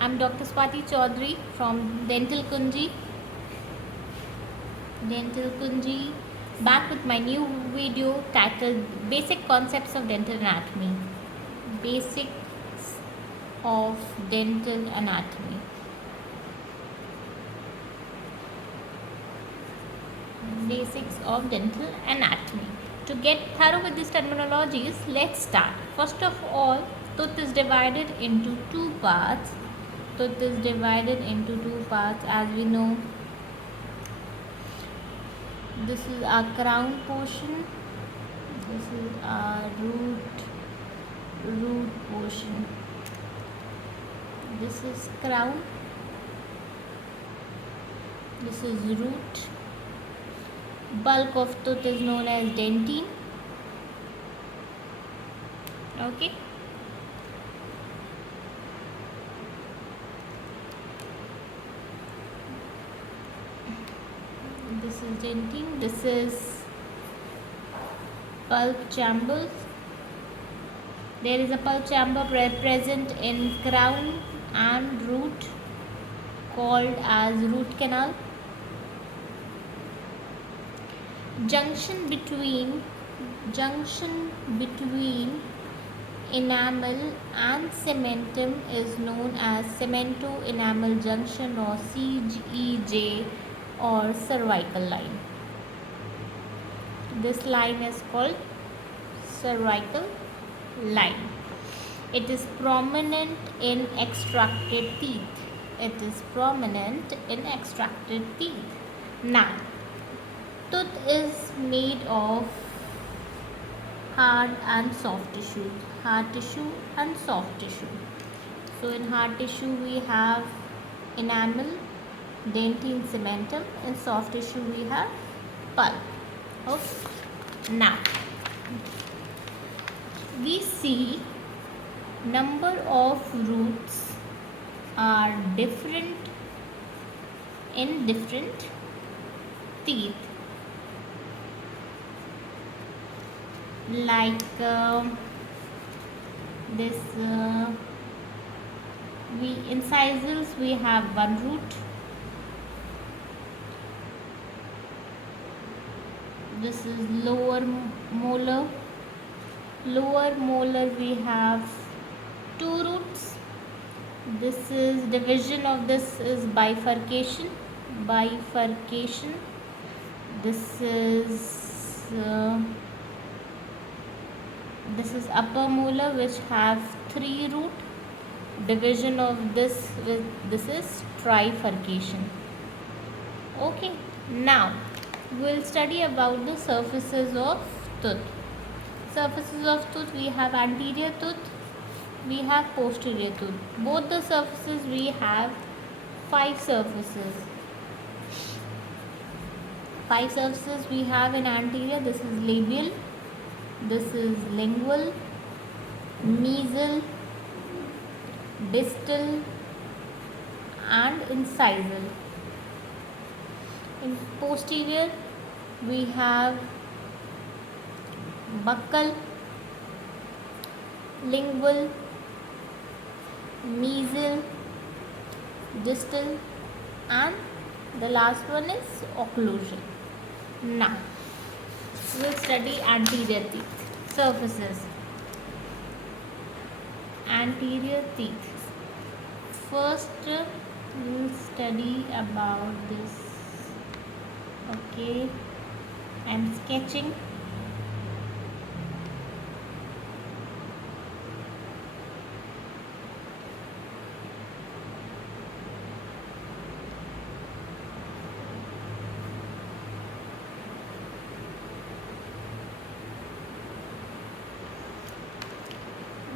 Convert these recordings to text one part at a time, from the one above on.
I'm Dr. Swati Chaudhary from Dental Kunji, back with my new video titled Basic Concepts of Dental Anatomy. Basics of Dental Anatomy. Basics of Dental Anatomy. To get thorough with these terminologies, let's start. First of all, tooth is divided into two parts. Tooth is divided into two parts, as we know. This is our crown portion. This is our root portion. This is crown. This is root. Bulk of tooth is known as dentine. Okay. This is dentine. This is pulp chambers. There is a pulp chamber present in crown and root called as root canal. Junction between enamel and cementum is known as cemento-enamel junction or CEJ or cervical line. This line is called cervical line. It is prominent in extracted teeth. Now, tooth is made of hard and soft tissue. So in hard tissue we have enamel, dentine, cementum. In soft tissue we have pulp. Okay. Now we see number of roots are different in different teeth. Like incisals we have one root. This is lower molar we have two roots. This is division of this is bifurcation. This is upper molar which have three root. Division of this is trifurcation. Okay, now we'll study about the surfaces of tooth. Surfaces of tooth, we have anterior tooth, we have posterior tooth. Both the surfaces we have five surfaces we have in anterior. This is labial, this is lingual, mesial, distal and incisal. In posterior we have buccal, lingual, mesial, distal and the last one is occlusal. Now we'll study anterior teeth. Surfaces. Anterior teeth. First we'll study about this. Okay, I'm sketching.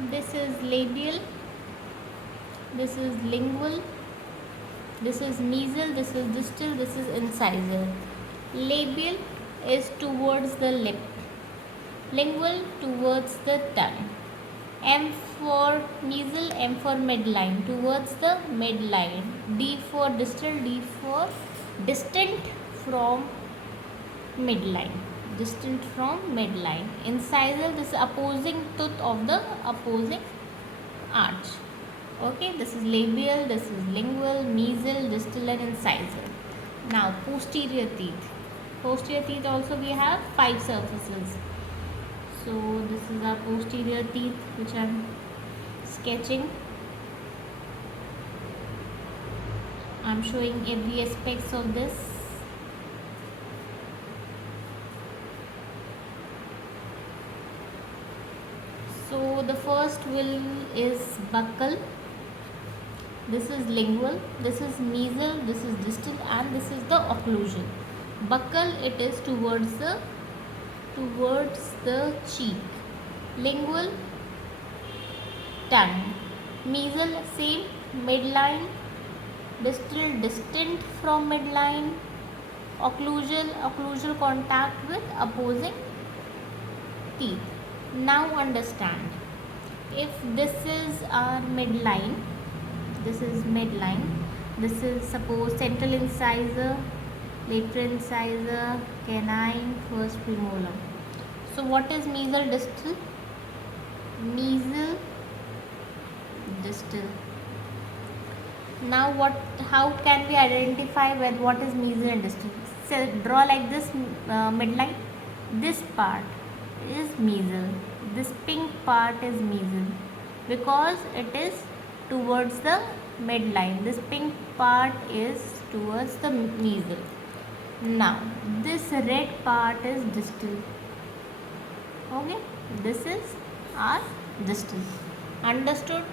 This is labial, this is lingual, this is mesial, this is distal, this is incisal. Labial is towards the lip, lingual towards the tongue. M for mesial, M for midline, towards the midline. D for distal, D for distant from midline. Incisal, this is opposing tooth of the opposing arch. Okay, this is labial, this is lingual, mesial, distal and incisor. Now posterior teeth. Posterior teeth also we have 5 surfaces. So this is our posterior teeth which I am sketching. I am showing every aspects of this. So the first will is buccal. This is lingual, this is mesial, this is distal and this is the occlusal. Buccal, it is towards the cheek. Lingual, tongue. Mesial, same, midline. Distal, distant from midline. Occlusal contact with opposing teeth. Now understand, if this is our midline, this is midline, this is suppose central incisor, lateral incisor, canine, first premolar. So what is mesial, distal? Mesial, distal. Now how can we identify what is mesial and distal? So draw like this midline. This part is mesial. This pink part is mesial because it is towards the midline. This pink part is towards the mesial. Now this red part is distal. Okay, this is our distal. Understood?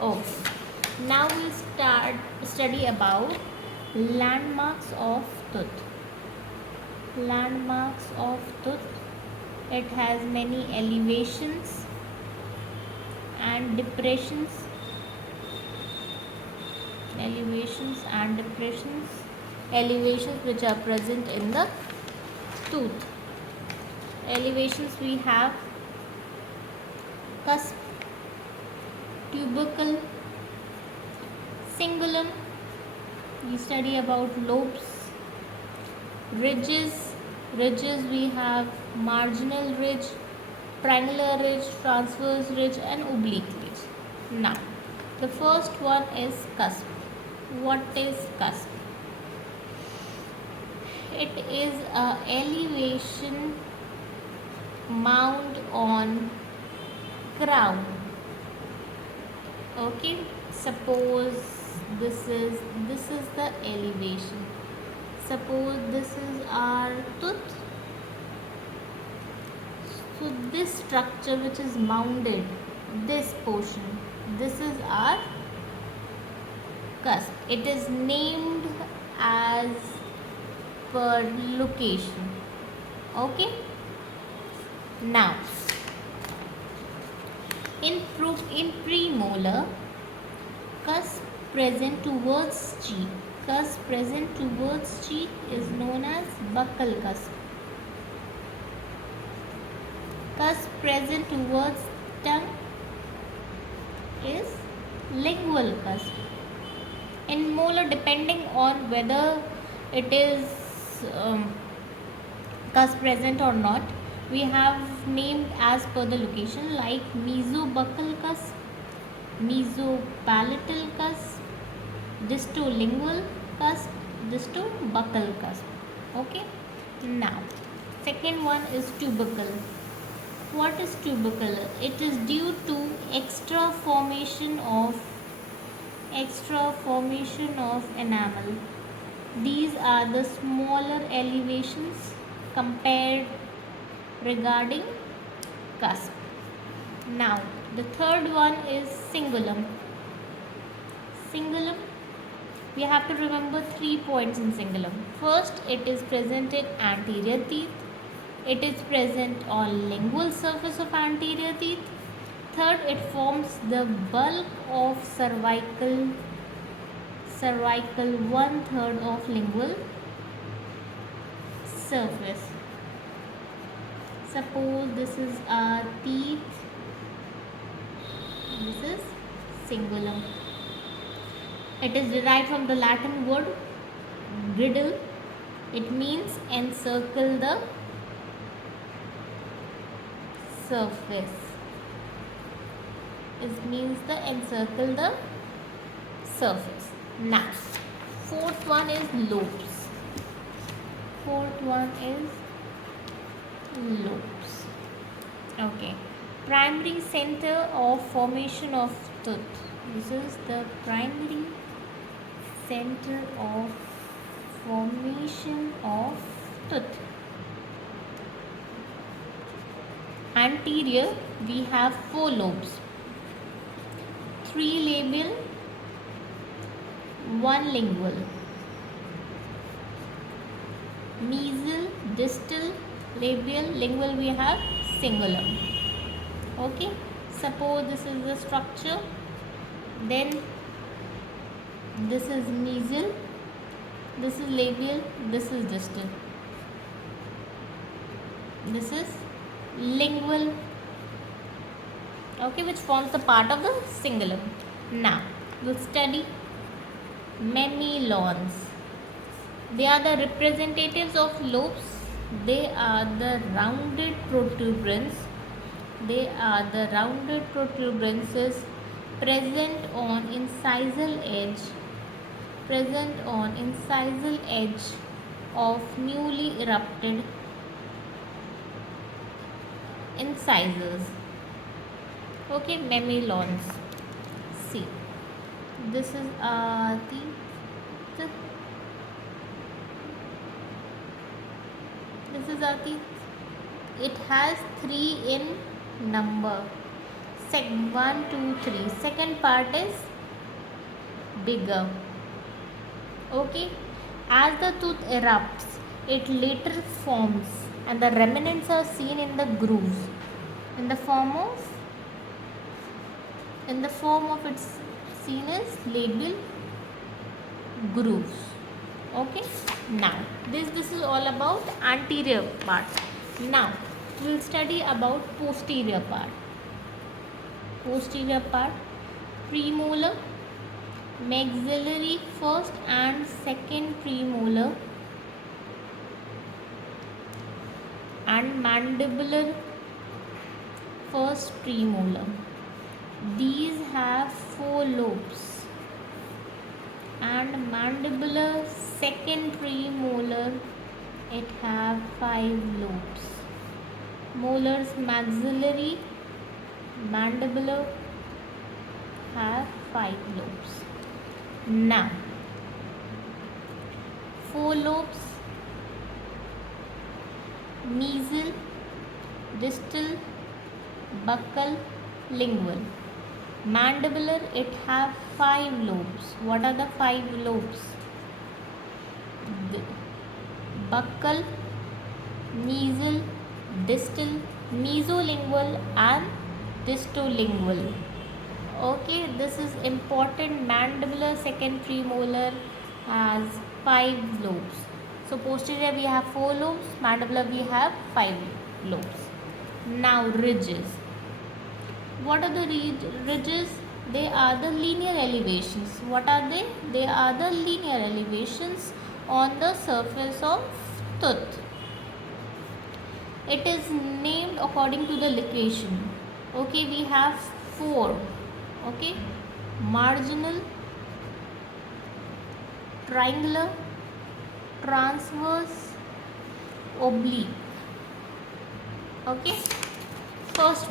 Okay. Now we start study about landmarks of tooth. Landmarks of tooth. It has many elevations and depressions. Elevations and depressions. Elevations which are present in the tooth. Elevations we have cusp, tubercle, cingulum. We study about lobes, ridges. Ridges we have marginal ridge, triangular ridge, transverse ridge and oblique ridge. Now the first one is cusp. What is cusp? It is a elevation mound on crown. Okay, suppose this is the elevation. Suppose this is our tooth. So this structure which is mounded, this portion, this is our cusp. It is named as per location. Okay. Now in premolar, cusp present towards cheek. Cusp present towards cheek is known as buccal cusp. Cusp present towards tongue is lingual cusp. In molar, depending on whether it is cusp present or not, we have named as per the location, like mesobuccal cusp, mesopalatal cusp, distolingual cusp, distobuccal cusp. Okay. Now second one is tubercle. What is tubercle? It is due to extra formation of enamel. These are the smaller elevations compared regarding cusp. Now the third one is cingulum. Cingulum, we have to remember 3 points in cingulum. First, it is present in anterior teeth. It is present on lingual surface of anterior teeth. Third, it forms the bulk of cervical 1/3 of lingual surface. Suppose this is our teeth. This is cingulum. It is derived from the Latin word griddle. It means encircle the surface. It means the encircle the surface. Now, fourth one is lobes. Fourth one is lobes. Okay. Primary center of formation of tooth. This is the primary center of formation of tooth. Anterior, we have 4 lobes. 3 labial, 1 lingual. Mesial, distal, labial, lingual we have cingulum. Okay, suppose this is the structure, then this is mesial, this is labial, this is distal, this is lingual, okay, which forms the part of the cingulum. Now we'll study mamelons. They are the representatives of lobes. They are the rounded protuberance. They are the rounded protuberances present on incisal edge of newly erupted incisors. Okay, mamelons. See, this is this is our teeth. It has 3 in number. 1, 2, 3. Second part is bigger. Okay, as the tooth erupts, it later forms, and the remnants are seen in the grooves. In the form of its seen as labial grooves. Okay, now this is all about anterior part. Now we'll study about posterior part. Posterior part, premolar, maxillary first and second premolar, and mandibular first premolar. These have 4 lobes, and mandibular second premolar, it have 5 lobes. Molars maxillary, mandibular have 5 lobes. Now 4 lobes, mesial, distal, buccal, lingual. Mandibular, it have 5 lobes. What are the 5 lobes? Buccal, mesial, distal, mesolingual and distolingual. Okay, this is important. Mandibular second premolar has 5 lobes. So posterior we have 4 lobes, mandibular we have 5 lobes. Now ridges. What are the ridges? They are the linear elevations. What are they? They are the linear elevations on the surface of tooth. It is named according to the location. Okay, we have 4. Okay, marginal, triangular, transverse, oblique. Okay, first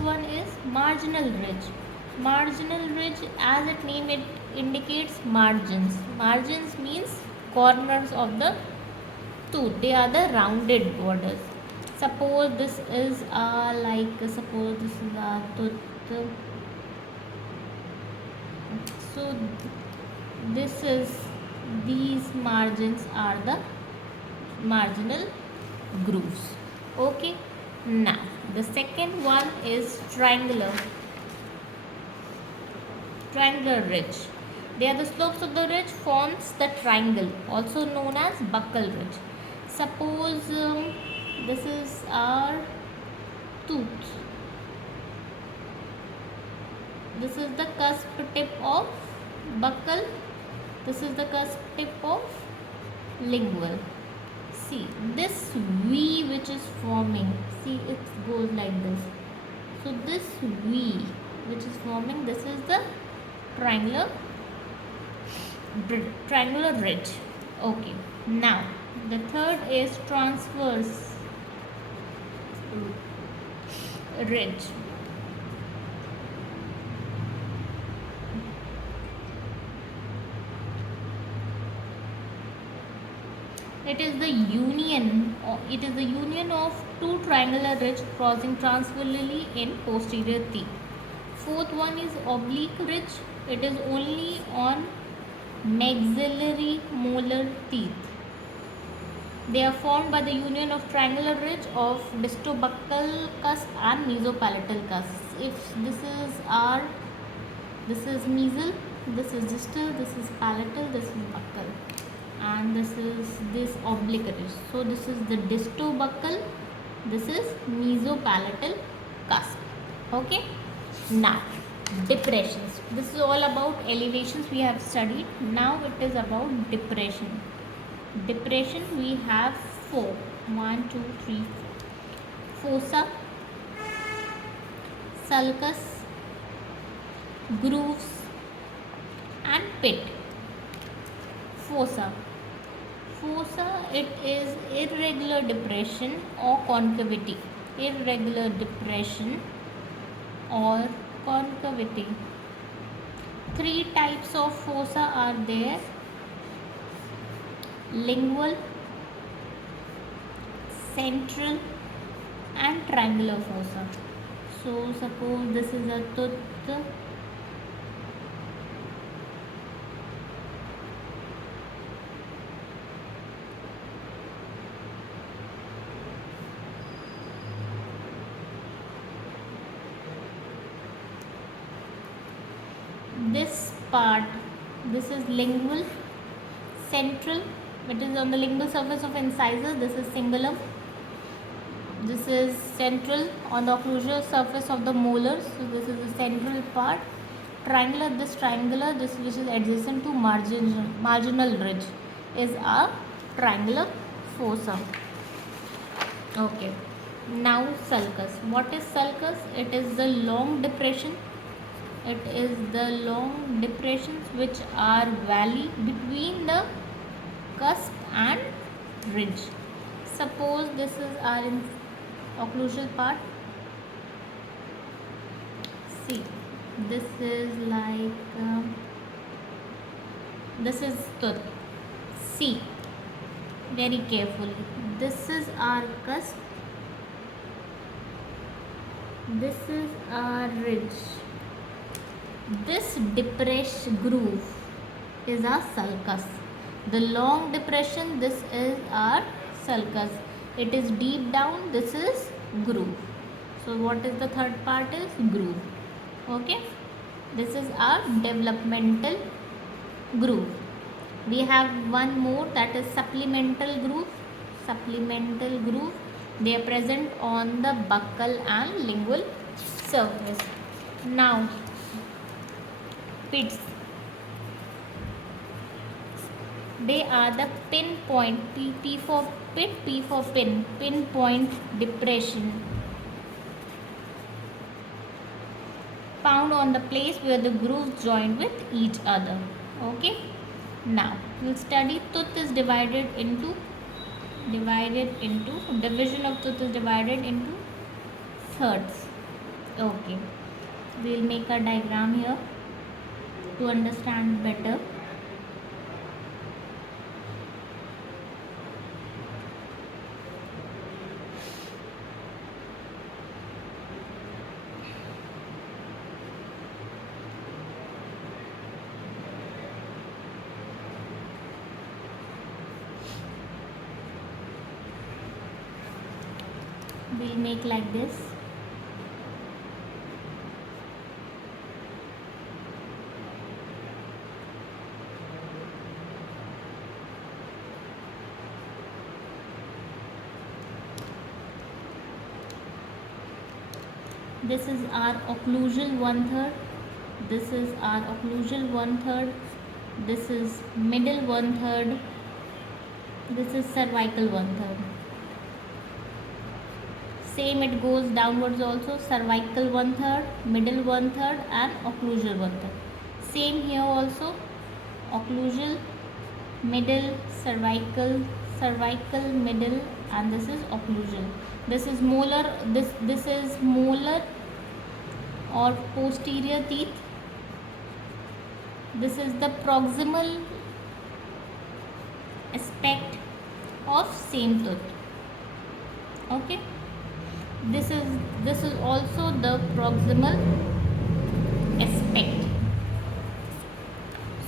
one is marginal ridge. Marginal ridge, as its name it indicates, margins. Margins means corners of the tooth. They are the rounded borders. Suppose this is suppose this is our tooth. So these margins are the marginal grooves. Okay, now the second one is triangular ridge. They are the slopes of the ridge forms the triangle, also known as buccal ridge. Suppose this is our tooth. This is the cusp tip of buccal. This is the cusp tip of lingual. See, this V which is forming, see, it goes like this. So this V which is forming, this is the triangular triangular ridge. Okay, now the third is transverse ridge. It is the union of two triangular ridge crossing transversely in posterior teeth. Fourth one is oblique ridge. It is only on maxillary molar teeth. They are formed by the union of triangular ridge of distobuccal cusp and mesopalatal cusp. If this is mesial, this is distal, this is palatal, this is buccal, and this is this oblique ridge. So this is the distobuccal, this is mesopalatal cusp. Okay. Now depressions. This is all about elevations we have studied. Now it is about depression. Depression we have 4. 1, 2, 3, 4. Fossa, sulcus, grooves, and pit. Fossa. Fossa, it is irregular depression or concavity. Irregular depression or concavity. 3 types of fossa are there: lingual, central, and triangular fossa. So suppose this is a tooth. This part, this is lingual, central, it is on the lingual surface of incisor, this is cingulum. This is central on the occlusal surface of the molars, so this is the central part. Triangular, this triangular, this which is adjacent to marginal ridge is a triangular fossa. Okay, now sulcus. What is sulcus? It is the long depression. It is the long depressions which are valley between the cusp and ridge. Suppose this is our occlusal part. See, this is like this is tooth. See very carefully. This is our cusp. This is our ridge. This depressed groove is our sulcus. The long depression, this is our sulcus. It is deep down, this is groove. So what is the third part is groove. Okay, this is our developmental groove. We have one more, that is supplemental groove. Supplemental groove, they are present on the buccal and lingual surface. Now pits, they are the pinpoint, P for pit, P for pin, pinpoint depression found on the place where the grooves join with each other. Okay, now we'll study tooth is division of tooth is divided into thirds. Okay, we'll make a diagram here to understand better. We'll make like this. This is our occlusal 1/3. This is our occlusal 1/3. This is middle 1/3. This is cervical 1/3. Same it goes downwards also, cervical 1/3, middle 1/3 and occlusal 1/3. Same here also, occlusal, middle, cervical, middle, and this is occlusal. This is molar, this is molar or posterior teeth. This is the proximal aspect of same tooth. Okay, this is also the proximal aspect.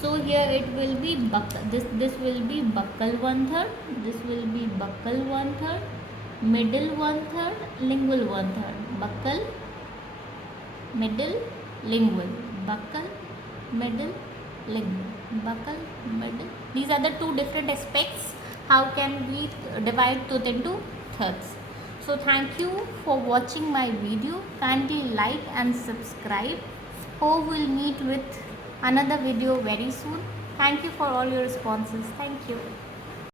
So here it will be buccal, this will be buccal 1/3, this will be buccal 1/3, middle 1/3, lingual 1/3. Buccal, middle, lingual, buccal, middle, lingual, buccal, middle. These are the two different aspects. How can we divide tooth into thirds? So thank you for watching my video. Kindly like and subscribe. Hope we'll meet with another video very soon. Thank you for all your responses. Thank you.